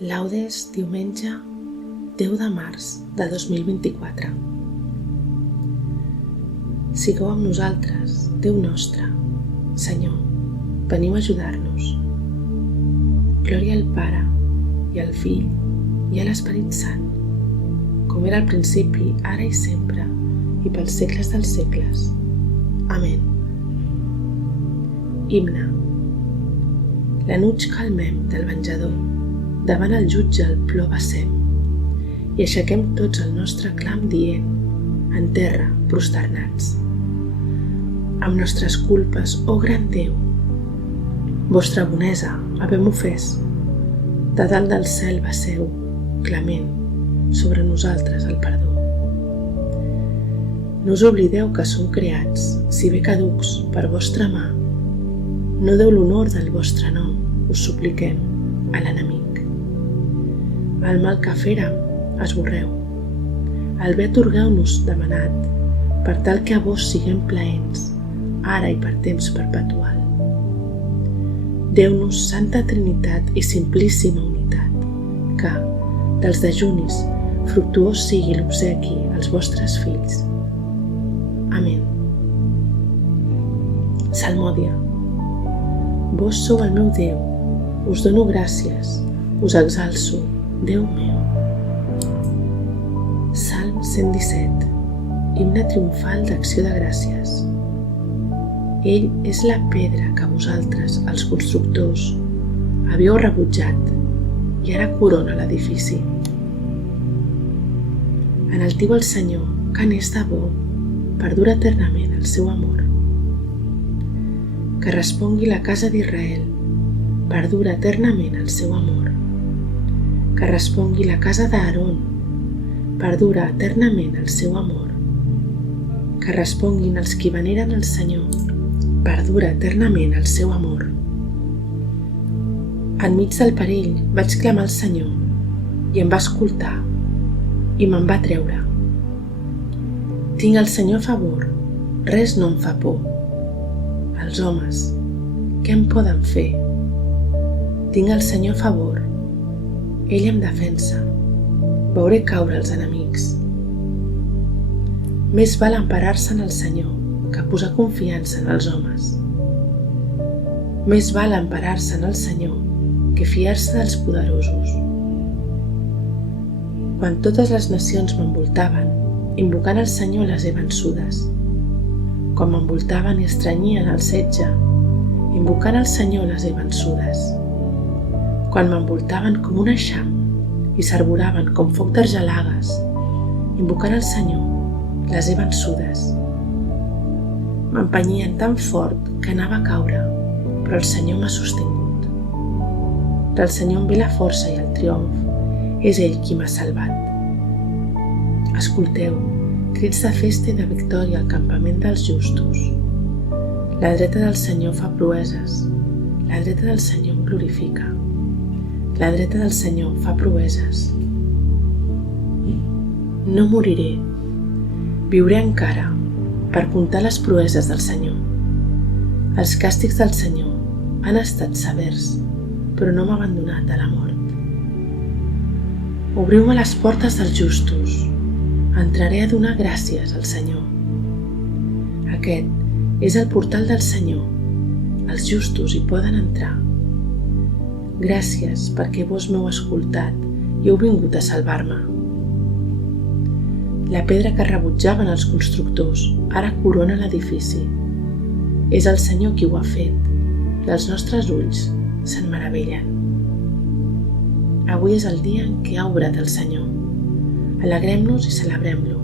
Laudes, diumenge 10 de març de 2024. Sigueu amb nosaltres, Déu nostre. Senyor, veniu a ajudar-nos. Glòria al Pare, i al Fill, i a l'Esperit Sant, com era al principi, ara i sempre, i pels segles dels segles. Amén. Himne. L'enuig calmem del venjador, davant el jutge el plor vessem, i aixequem tots el nostre clam dient, en terra prosternats. Amb nostres culpes, oh gran Déu, vostra bonesa havem ofès, de dalt del cel vesseu, clement, sobre nosaltres el perdó. No us oblideu que som creats, si bé caducs, per vostra mà. No deu l'honor del vostre nom, us supliquem, a l'enemic. El mal que fèrem, esborreu. El bé atorgueu-nos demanat, per tal que a vos siguem plaents, ara i per temps perpetual. Deu-nos Santa Trinitat i Simplíssima Unitat, que, dels dejunis, fructuós sigui l'obsequi als vostres fills. Amén. Salmòdia. Vos sou el meu Déu, us dono gràcies, us exalço, Déu meu. Salm 117. Himne triomfal d'acció de gràcies. Ell és la pedra que vosaltres, els constructors, havíeu rebutjat i ara corona l'edifici. Enaltiu el Senyor, que n'és de bo, perdura eternament el seu amor. Que respongui la casa d'Israel, perdura eternament el seu amor. Que respongui la casa d'Aaron, perdura eternament el seu amor. Que responguin els qui veneren el Senyor, perdura eternament el seu amor. Enmig del perill vaig clamar al Senyor i em va escoltar i me'n va treure. Tinc el Senyor a favor, res no em fa por. Els homes, què em poden fer? Tinc el Senyor a favor, ell em defensa, veuré caure els enemics. Més val emparar-se en el Senyor que posar confiança en els homes. Més val emparar-se en el Senyor que fiar-se dels poderosos. Quan totes les nacions m'envoltaven, invocant el Senyor les he vençudes. Quan m'envoltaven i estrenyien el setge, invocant el Senyor les he vençudes. Quan m'envoltaven com un eixam i s'arboraven com foc d'argelagues, invocant el Senyor, les he vençudes. M'empenyien tan fort que anava a caure, però el Senyor m'ha sostingut. Del Senyor em ve la força i el triomf, és ell qui m'ha salvat. Escolteu, crits de festa i de victòria al campament dels justos. La dreta del Senyor fa proeses, la dreta del Senyor em glorifica. La dreta del Senyor fa proeses. No moriré, viuré encara per contar les proeses del Senyor. Els càstigs del Senyor han estat severs, però no m'ha abandonat a la mort. Obriu-me les portes dels justos, entraré a donar gràcies al Senyor. Aquest és el portal del Senyor, els justos hi poden entrar. Gràcies perquè vos m'heu escoltat i heu vingut a salvar-me. La pedra que rebutjaven els constructors ara corona l'edifici. És el Senyor qui ho ha fet i els nostres ulls se'n meravellen. Avui és el dia en què ha obrat el Senyor. Alegrem-nos i celebrem-lo.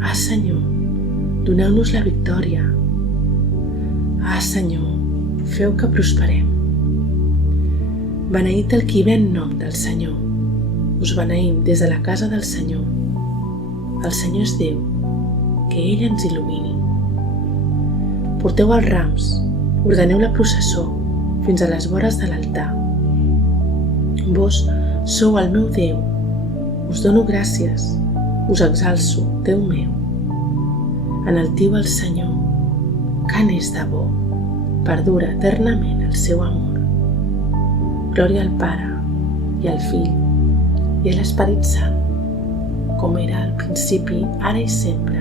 Ah, Senyor, doneu-nos la victòria. Ah, Senyor, feu que prosperem. Beneït el qui ve en nom del Senyor. Us beneïm des de la casa del Senyor. El Senyor és Déu, que ell ens il·lumini. Porteu els rams, ordeneu la processó fins a les vores de l'altar. Vos sou el meu Déu, us dono gràcies, us exalço, Déu meu. Enaltiu el Senyor, que n'és de bo, perdura eternament el seu amor. Glòria al Pare, i al Fill, i a l'Esperit Sant, com era al principi, ara i sempre,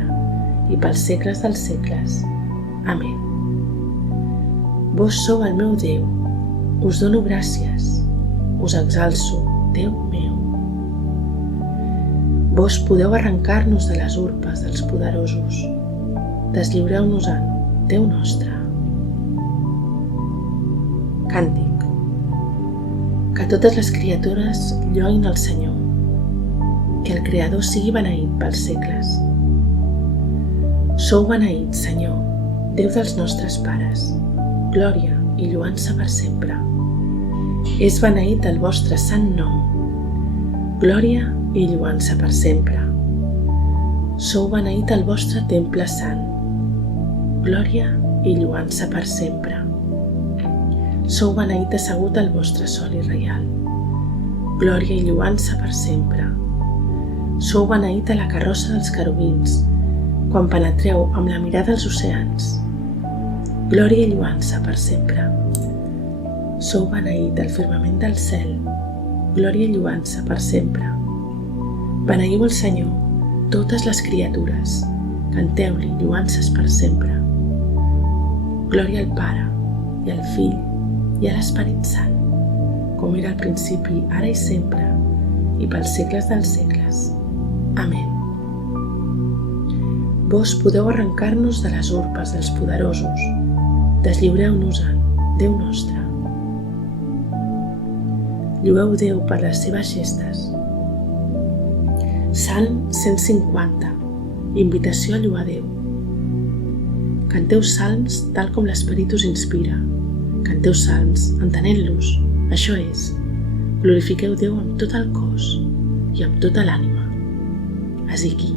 i pels segles dels segles. Amén. Vós sou el meu Déu, us dono gràcies, us exalço, Déu meu. Vós podeu arrencar-nos de les urpes dels poderosos, deslliureu-nos-en, Déu nostre. Càntic. Que totes les criatures lloïn el Senyor, que el Creador sigui beneït pels segles. Sou beneït, Senyor, Déu dels nostres pares, glòria i lloança per sempre. És beneït el vostre sant nom, glòria i lloança per sempre. Sou beneït el vostre temple sant, glòria i lloança per sempre. Sou beneït assegut al vostre soli reial, glòria i lloança per sempre. Sou beneït a la carrossa dels querubins, quan penetreu amb la mirada als oceans, glòria i lloança per sempre. Sou beneït al firmament del cel, glòria i lloança per sempre. Beneïu el Senyor, totes les criatures, canteu-li lloances per sempre. Glòria al Pare, i al Fill, i a l'Esperit Sant, com era al principi, ara i sempre, i pels segles dels segles. Amén. Vós podeu arrencar-nos de les urpes dels poderosos, deslliureu-nos-en, Déu nostre. Lloeu Déu per les seves gestes. Salm 150. Invitació a lloar Déu. Canteu salms tal com l'Esperit us inspira. Canteu salms entenent-los, això és, glorifiqueu Déu amb tot el cos i amb tota l'ànima. Ezequiel.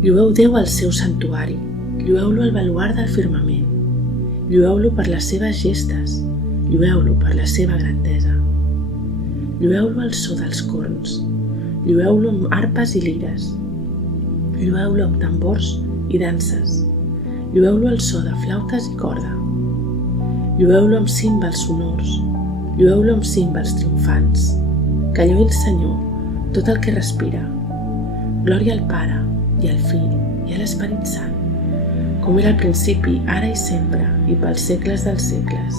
Lloeu Déu al seu santuari, lloeu-lo al baluard del firmament, lloeu-lo per les seves gestes, lloeu-lo per la seva grandesa. Lloeu-lo al so dels corns, lloeu-lo amb arpes i lires, lloeu-lo amb tambors i danses, lloeu-lo al so de flautes i corda, lloeu-lo amb címbals sonors, lloeu-lo amb címbals triomfants, que lloi el Senyor tot el que respira. Glòria al Pare, i al Fill, i a l'Esperit Sant, com era al principi, ara i sempre, i pels segles dels segles.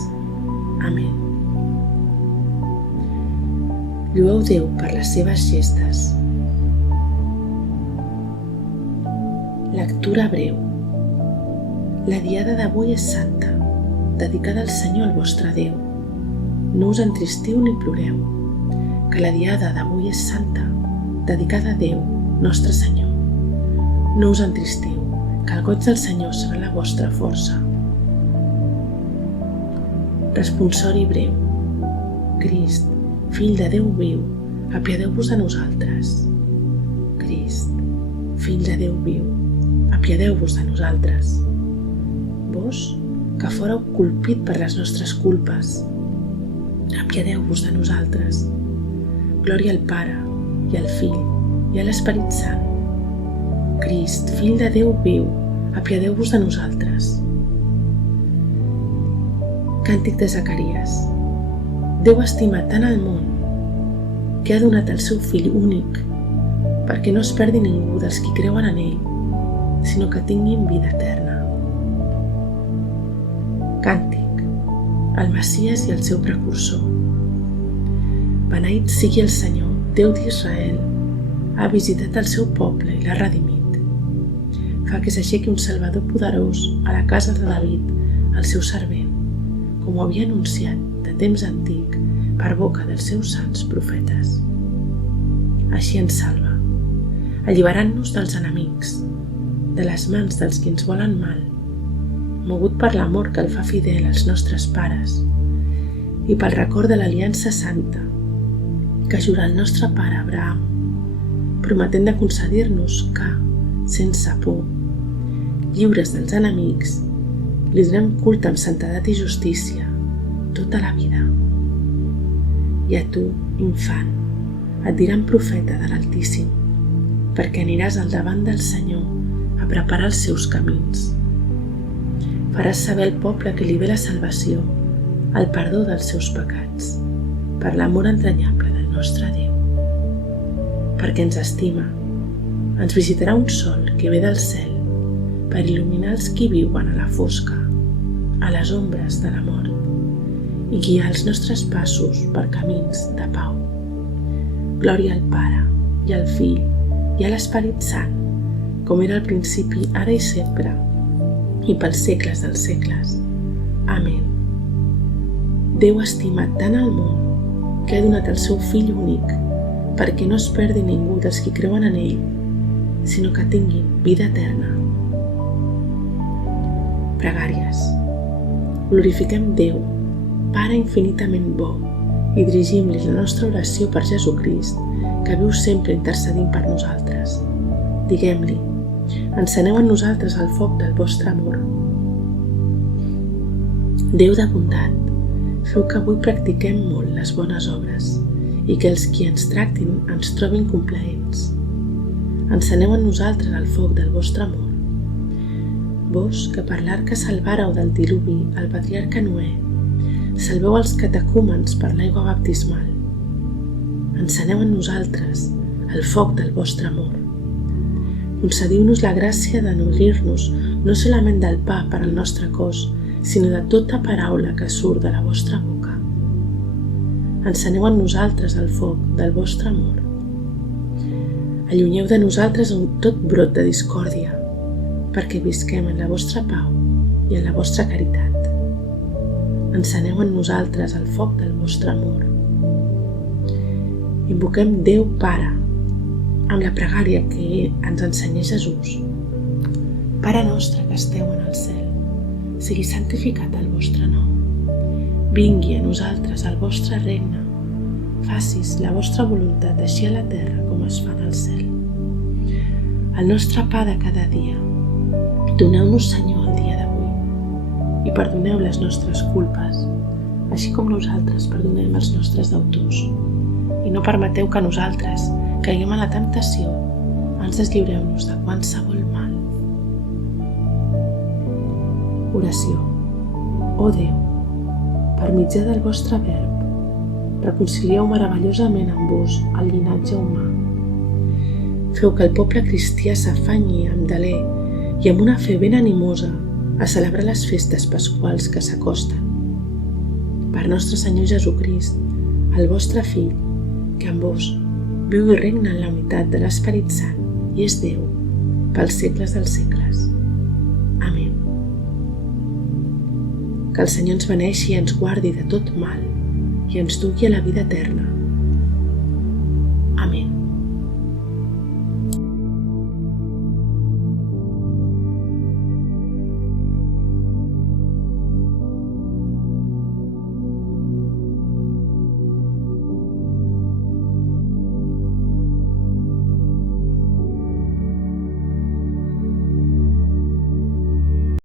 Amén. Lloeu Déu per les seves gestes. Lectura breu. La diada d'avui és santa, dedicada al Senyor, el vostre Déu. No us entristiu ni ploreu, que la diada d'avui és santa, dedicada a Déu, nostre Senyor. No us entristiu, que el goig del Senyor serà la vostra força. Responsori breu. Crist, Fill de Déu viu, apiadeu-vos de nosaltres. Crist, Fill de Déu viu, apiadeu-vos de nosaltres. Vos, que fóreu colpit per les nostres culpes, apiadeu-vos de nosaltres. Glòria al Pare, i al Fill, i a l'Esperit Sant. Crist, Fill de Déu viu, apiadeu-vos de nosaltres. Càntic de Zacaries. Déu estima tant el món que ha donat el seu Fill únic perquè no es perdi ningú dels qui creuen en ell, sinó que tinguin vida eterna. Càntic. El Messies i el seu precursor. Beneït sigui el Senyor, Déu d'Israel, ha visitat el seu poble i l'ha redimit. Fa que s'aixequi un Salvador poderós a la casa de David, el seu servent, com ho havia anunciat de temps antic per boca dels seus sants profetes. Així ens salva, alliberant-nos dels enemics, de les mans dels qui ens volen mal, mogut per l'amor que el fa fidel als nostres pares i pel record de l'aliança santa que jurà el nostre pare Abraham, prometent de concedir-nos que, sense por, lliures dels enemics, li donem culte amb santedat i justícia tota la vida. I a tu, infant, et diran profeta de l'Altíssim, perquè aniràs al davant del Senyor a preparar els seus camins. Faràs saber al poble que li ve la salvació, el perdó dels seus pecats, per l'amor entranyable del nostre Déu. Perquè ens estima, ens visitarà un sol que ve del cel per il·luminar els qui viuen a la fosca, a les ombres de la mort, i guiar els nostres passos per camins de pau. Glòria al Pare, i al Fill, i a l'Esperit Sant, com era al principi, ara i sempre, i pels segles dels segles. Amén. Déu ha estimat tant el món que ha donat el seu Fill únic perquè no es perdi ningú dels qui creuen en ell, sinó que tinguin vida eterna. Pregàries. Glorifiquem Déu, Pare infinitament bo, i dirigim-li la nostra oració per Jesucrist, que viu sempre intercedint per nosaltres. Diguem-li: enceneu en nosaltres el foc del vostre amor. Déu de bondat, feu que avui practiquem molt les bones obres i que els qui ens tractin ens trobin complaents. Enceneu en nosaltres el foc del vostre amor. Vos, que per l'arca salvàreu del diluvi el patriarca Noé, salveu els catecúmens per l'aigua baptismal. Enceneu en nosaltres el foc del vostre amor. Concediu-nos la gràcia de nodrir-nos no solament del pa per al nostre cos, sinó de tota paraula que surt de la vostra boca. Enceneu en nosaltres el foc del vostre amor. Allunyeu de nosaltres tot brot de discòrdia, perquè visquem en la vostra pau i en la vostra caritat. Enceneu en nosaltres el foc del vostre amor. Invoquem Déu Pare, amb la pregària que ens ensenya Jesús. Pare nostre que esteu en el cel, sigui santificat el vostre nom. Vingui a nosaltres el vostre regne. Facis la vostra voluntat així a la terra com es fa en el cel. El nostre pa de cada dia, doneu-nos, Senyor, el dia d'avui, i perdoneu les nostres culpes, així com nosaltres perdonem els nostres deutors. I no permeteu que nosaltres caiguem en la temptació, ans lliureu-nos de qualsevol mal. Oració. Ó Déu, per mitjà del vostre verb, reconcilieu meravellosament amb vos el llinatge humà. Feu que el poble cristià s'afanyi amb deler i amb una fe ben animosa a celebrar les festes pasquals que s'acosten. Per nostre Senyor Jesucrist, el vostre Fill, que amb vos viu i regna en la unitat de l'Esperit Sant i és Déu pels segles dels segles. Amén. Que el Senyor ens beneixi i ens guardi de tot mal i ens dugui a la vida eterna.